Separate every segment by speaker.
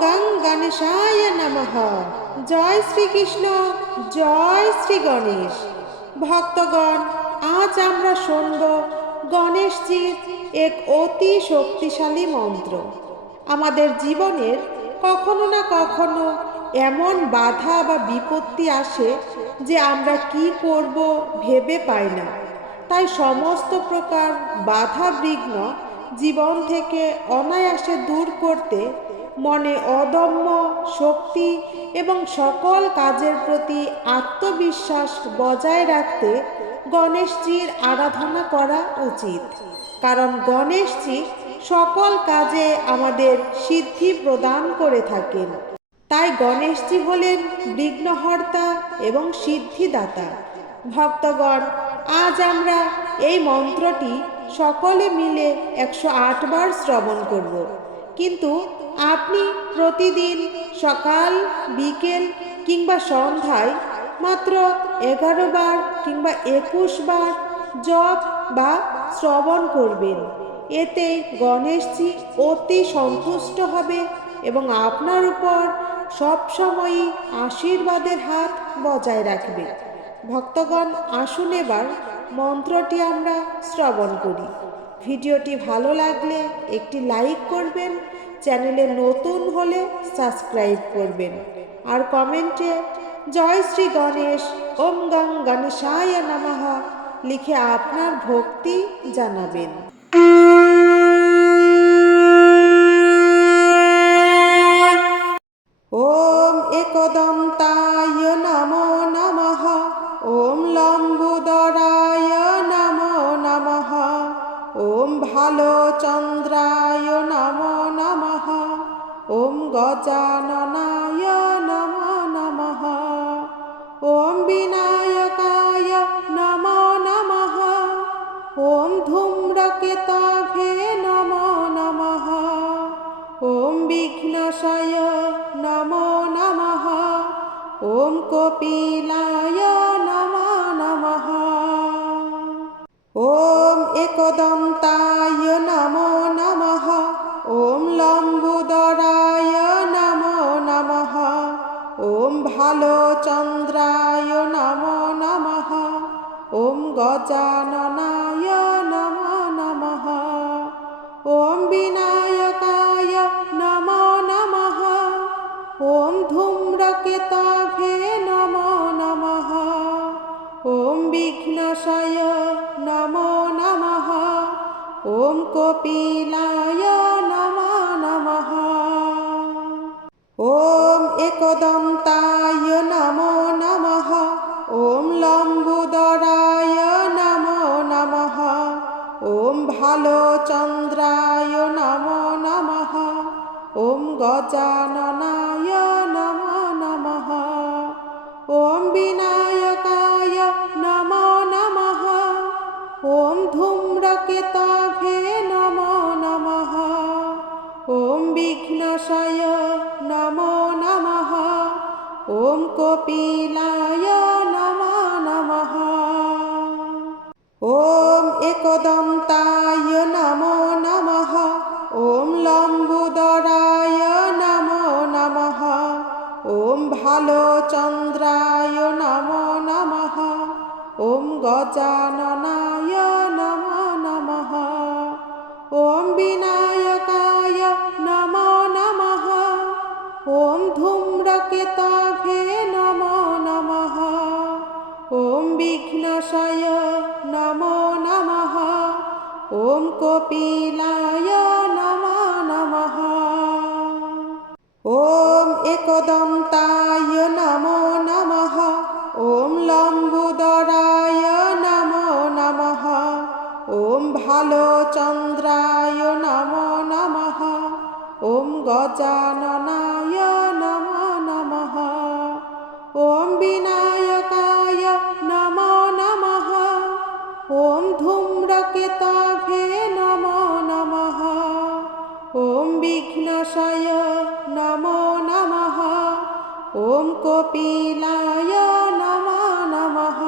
Speaker 1: গাং গণেশায় নমঃ। জয় শ্রীকৃষ্ণ, জয় শ্রী গণেশ। ভক্তগণ, আজ আমরা শুনব গণেশজির এক অতি শক্তিশালী মন্ত্র। আমাদের জীবনের কখনো না কখনো এমন বাধা বা বিপত্তি আসে যে আমরা কি করব ভেবে পাই না। তাই সমস্ত প্রকার বাধা বিঘ্ন জীবন থেকে অনায়াসে দূর করতে মনে অদম্য শক্তি এবং সকল কাজের প্রতি আত্মবিশ্বাস বজায় রাখতে গণেশজির আরাধনা করা উচিত। কারণ গণেশজি সকল কাজে আমাদের সিদ্ধি প্রদান করে থাকেন। তাই গণেশজি হলেন বিঘ্নহর্তা এবং সিদ্ধিদাতা। ভক্তগণ, আজ আমরা এই মন্ত্রটি সকলে মিলে একশো বার শ্রবণ করব। কিন্তু আপনি প্রতিদিন সকাল, বিকেল কিংবা সন্ধ্যায় মাত্র এগারো বার কিংবা একুশ বার জপ বা শ্রবণ করবেন। এতে গণেশজি অতি সন্তুষ্ট হবে এবং আপনার উপর সবসময়ই আশীর্বাদের হাত বজায় রাখবে। ভক্তগণ, আসুন এবার মন্ত্রটি আমরা শ্রবণ করি। ভিডিওটি ভালো লাগলে একটি লাইক করবেন, চ্যানেলে নতুন হলে সাবস্ক্রাইব করবেন। আর কমেন্টে জয় শ্রী গণেশ, ওম গং গণেশায় নমঃ লিখে আপনার ভক্তি জানাবেন। ওম একদন্তায় ওম গজাননায় নমো নমঃ ওম বিনায়কায় নমো নমঃ ওম ধূম্রকেতভে নমো নমঃ ওম বিঘ্নশয় নমো নমঃ ওম ওম नमो नमः। ॐ ওম বিনায়কায় नमः। ॐ ওম ধূম্রকেতভে नमः। ॐ ওম বিঘ্নশয় नमः। ॐ ওম ওম नमो नमः ॐ ওম বিনায়কায় नमः। ॐ ওম नमो नमः। ॐ ওম বিঘ্নশয় नमः। ॐ ওম गजाननाय नमो नमः ॐ विनायकाय नमो। नमः ॐ धूम्रकेताभे नमो नमः। ॐ विघ्नशय नमो नमः। ॐ कपिलाय ওম গজাননায় নমো নমঃ ওম বিনায়কায় নমো নমঃ ওম ধূম্রকেতভে নমো নমঃ ওম বিঘ্নশয় নমো নমঃ ওম কপিলায় নমো নমঃ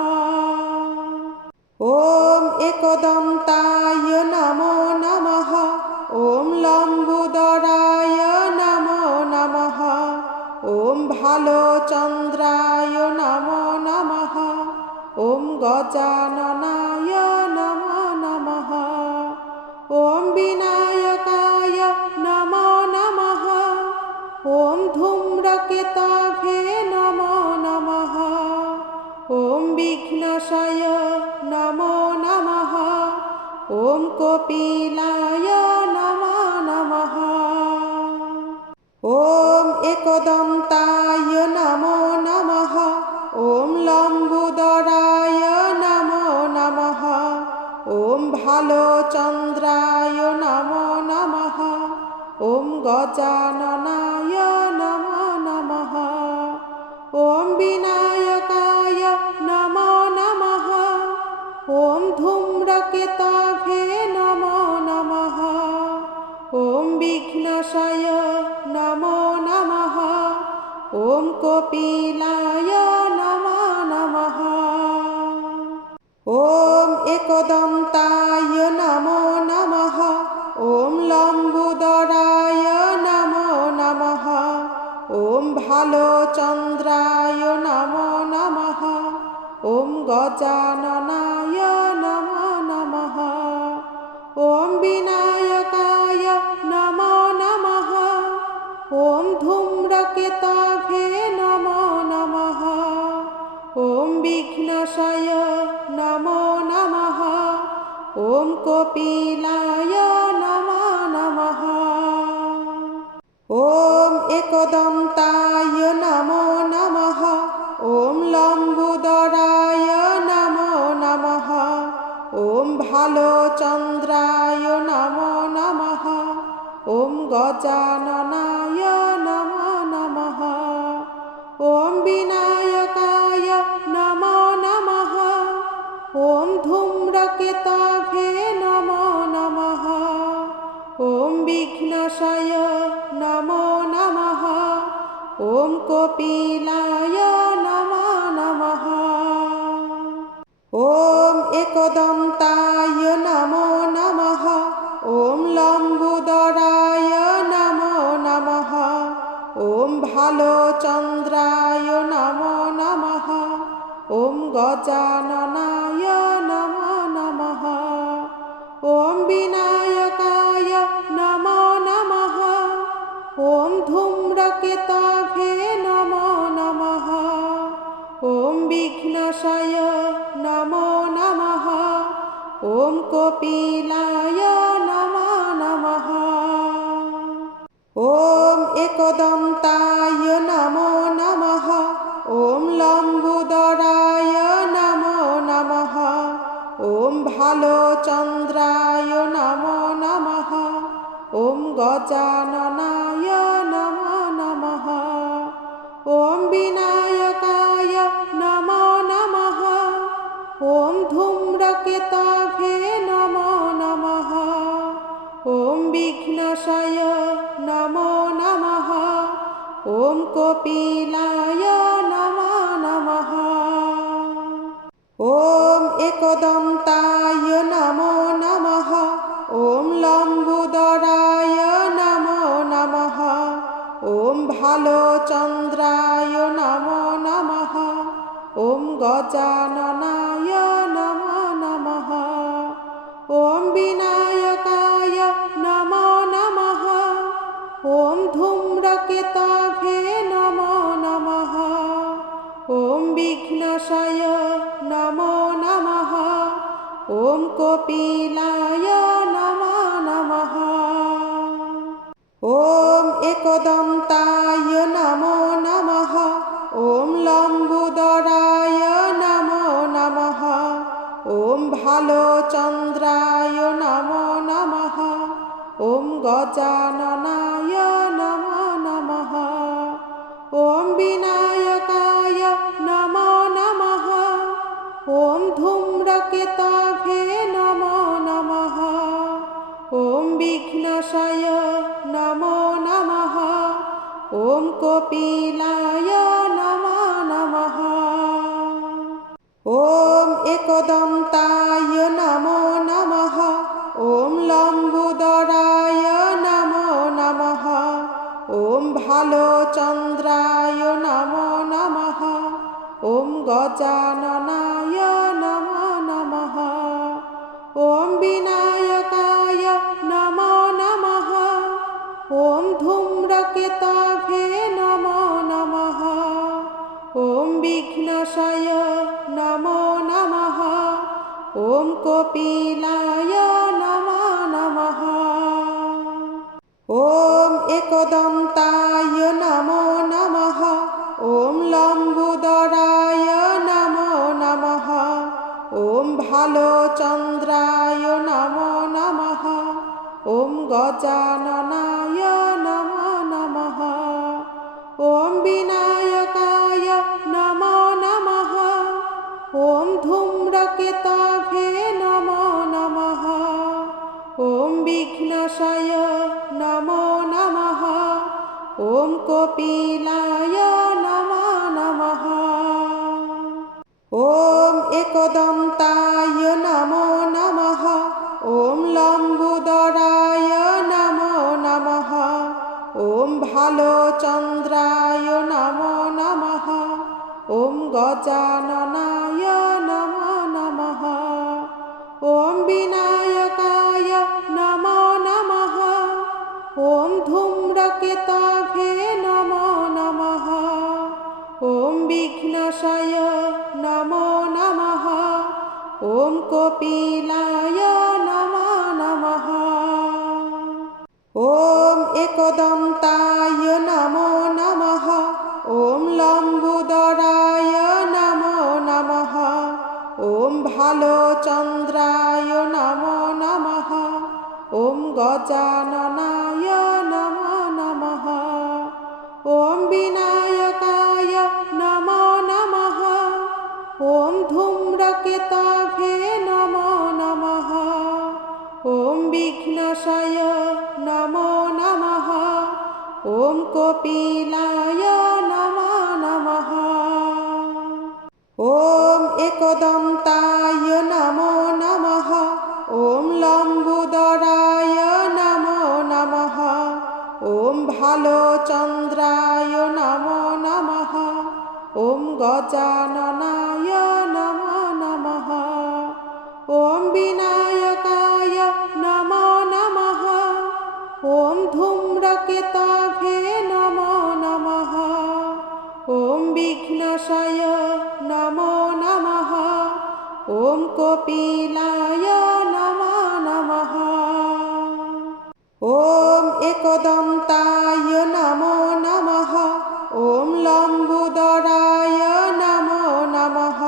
Speaker 1: ওম ওম গজাননায় নমো নমঃ ওম বিনায়কায় নমো নমঃ ওম ধূম্রকেতভে নমো নমঃ ওম বিঘ্নশয় নমো নমঃ ওম কপিলায় নমো নমঃ ওম ওম গজাননায় नमः। ॐ ওম বিনায়কায় नमः। ॐ ওম ধূম্রকেতভে नमः। ॐ ওম বিঘ্নশয় नमः। ॐ ওম ওম नमो नमः ॐ ওম বিনায়কায় नमः। ॐ ওম ধূম্রকেতভে नमः। ॐ ওম বিঘ্নশয় नमः। ॐ ওম ওম ভালো চন্দ্রায় নমো নমঃ ওম গজাননায় নমো নমঃ ওম বিনায়কায় নমো নমঃ ওম ধূম্রকেতভে নমো নমঃ ওম বিঘ্নশয় নমো নমঃ ওম কপিলায় নমো নমঃ ওম একদন্তায় ওম ভালো চন্দ্রায় নমো নমঃ ওম গজাননায় নমো নমঃ ওম বিনায়কায় নমো নমঃ ওম ধূম্রকেতভে নমো নমঃ ওম বিঘ্নশয় নমো নমঃ ওম কপিলায় ওম গজাননায় নমো নমঃ ওম বিনায়কায় নমো নমঃ ওম ধূম্রকেতভে নমো নমঃ ওম বিঘ্নশয় নমো নমঃ ওম গজাননায় नमो नमः। ওম বিনায়কায় नमो नमः। ওম ধূম্রকেতভে नमो नमः। ওম বিঘ্নশয় नमो नमः। ওম কপিলায় চন্দ্রায় নমো নমঃ। ওম গজাননায় নমো নমঃ। ওম বিনায়কায় নমো নমঃ। ওম ধূম্রকেতভে নমো নমঃ। ওম বিঘ্নশয় নমো নমঃ। ওম কপিলায় ওম গজাননায় नमः। ॐ ওম বিনায়কায় नमः। ॐ ওম ধূম্রকেতভে नमः। ॐ ওম বিঘ্নশয় नमः। ॐ ওম ওম গজাননায় नमः। ॐ ওম বিনায়কায় नमः। ॐ ওম ধূম্রকেতভে नमः। ॐ ওম বিঘ্নশয় नमः। ॐ ওম বিঘ্নশয় নমো নমঃ। ওম কপিলায় নমো নমঃ। ওম একদন্তায় নমো নমঃ। ওম লম্বুদরায় নমো নমঃ। ওম ভালো চন্দ্রায় নমো নমঃ। ওম গজাননায় ওম কপিলায় নমো নমঃ। ওম একদন্তায় নমো নমঃ। ওম লম্বুদরায় নমো নমঃ।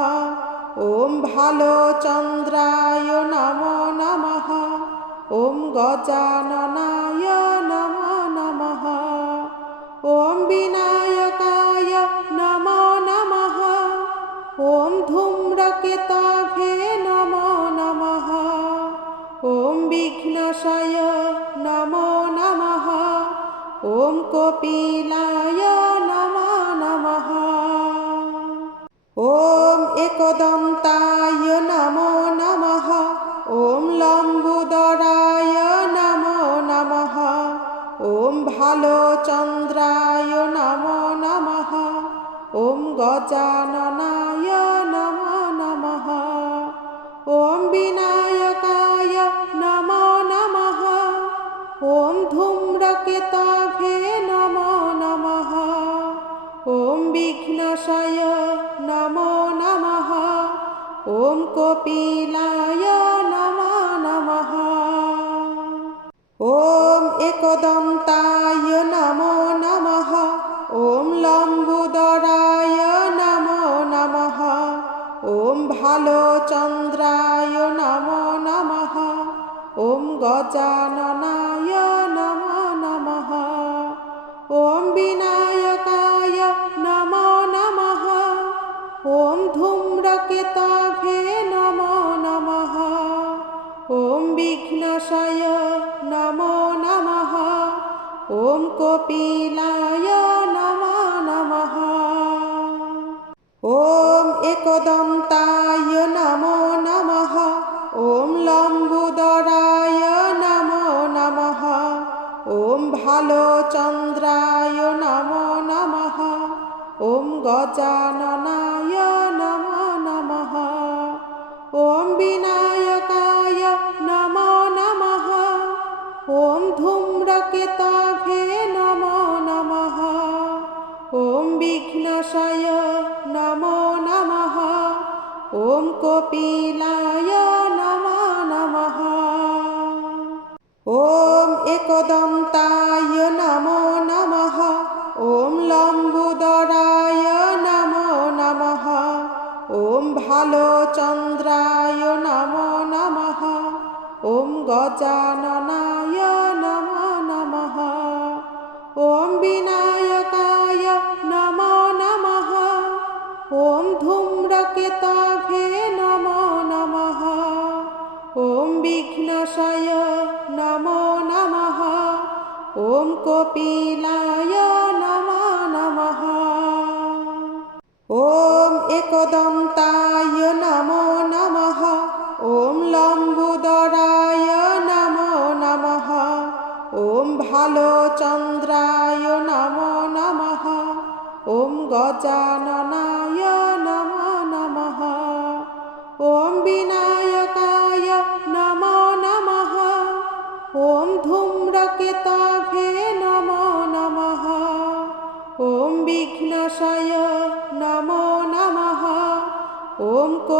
Speaker 1: ওম ভালো চন্দ্রায় নমো নমঃ। ওম ওম কপিলায় নমো নমঃ ওম ওম একদন্তায় নমো নমঃ। ওম লম্বুদরায় নমো নমঃ। ওম ভালো চন্দ্রায় নমো। নমঃ কপিলায় নম নমঃ ॐ एकदं ताय नमो नमः ॐ लम्बुदराय नमो नमः ॐ भालोचन्द्राय नमो नमः ॐ गजाननाय ॐ कपिलाय नमो नमः ॐ एकदन्ताय नमो नमः ॐ लम्बोदराय नमो नमः ॐ भालोचन्द्राय नमो नमः ॐ गजाननाय ॐ कपिलाय नमो नमः ॐ एकदन्ताय नमो नमः ॐ लम्बोदराय नमो नमः ॐ भालोचन्द्राय नमो नमः ॐ गजाननाय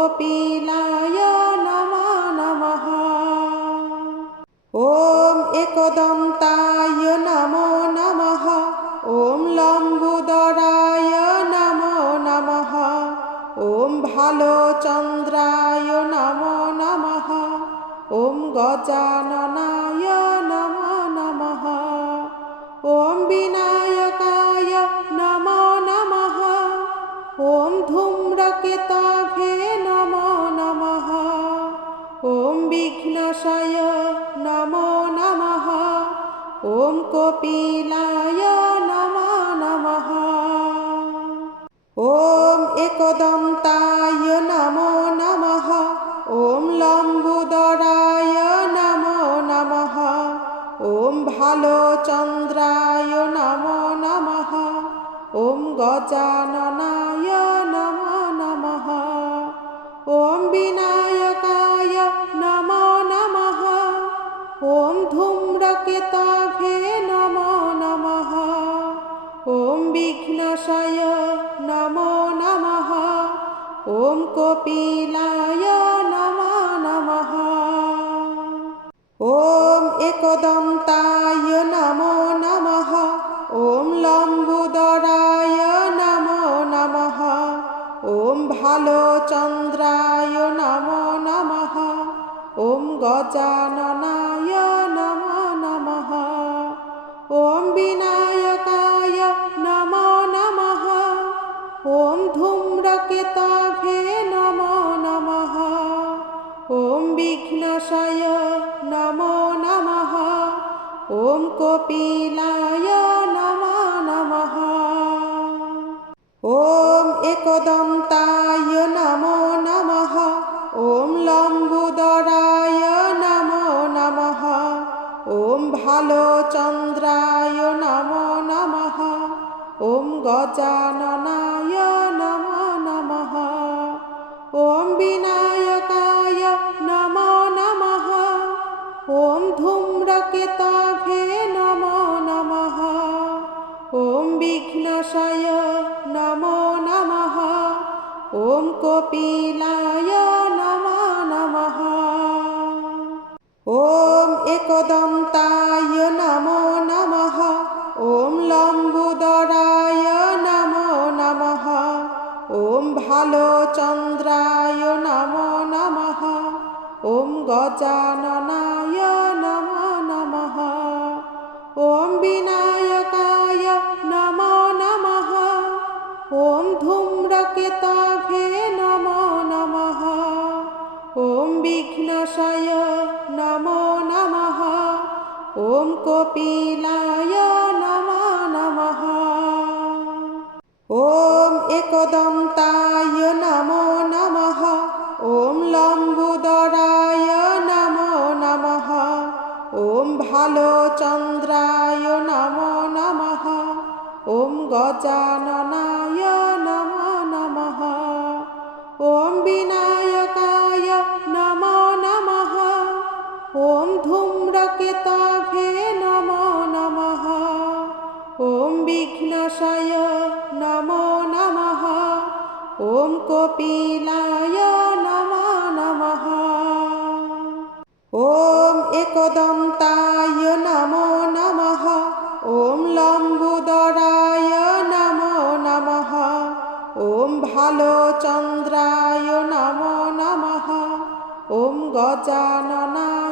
Speaker 1: ॐ कपिलाय नमो नमः ॐ एकदन्ताय नमो नमः ॐ लम्बोदराय नमो नमः ॐ भालोचन्द्राय नमो नमः ॐ गजाननाय ॐ कपिलाय नमो नमः ॐ एकदन्ताय नमो नमः ॐ लम्बोदराय नमो नमः ॐ भालोचन्द्राय नमो नमः ॐ गजाननाय नमो नमः ॐ विनायकाय विघ्नशय नमो नमः ॐ कपिलाय नमो नमः ॐ एकदन्ताय नमो नमः ॐ लम्बोदराय नमो नमः ॐ भालोचन्द्राय नमो नमः ॐ गजाननाय धूम्रकेतभे नमो नमः ॐ विघ्नशय नमो नमः ॐ कपिलाय नमो नमः ॐ एकदन्ताय नमो नमः ॐ लम्बोदराय नमो नमः ॐ भालोचन्द्राय नमो नमः ॐ गजाननाय ॐ कपिलाय नमो नमः ॐ एकदन्ताय नमो नमः ॐ लम्बोदराय नमो नमः ॐ भालोचन्द्राय नमो नमः ॐ गजाननाय ॐ विघ्नशय नमो नमः ॐ कपिलाय नमो नमः ॐ एकदन्ताय नमो नमः ॐ लम्बोदराय नमो नमः ॐ भालोचन्द्राय नमो नमः ॐ गजाननाय नमो ॐ कपिलाय नमः नमः ॐ एकदन्ताय नमो नमः ॐ लम्बुदराय नमो नमः ॐ भालोचन्द्राय नमो नमः ॐ गजाननाय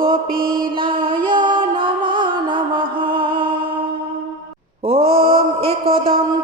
Speaker 1: कपिलाय नमः नमः ॐ एकदम्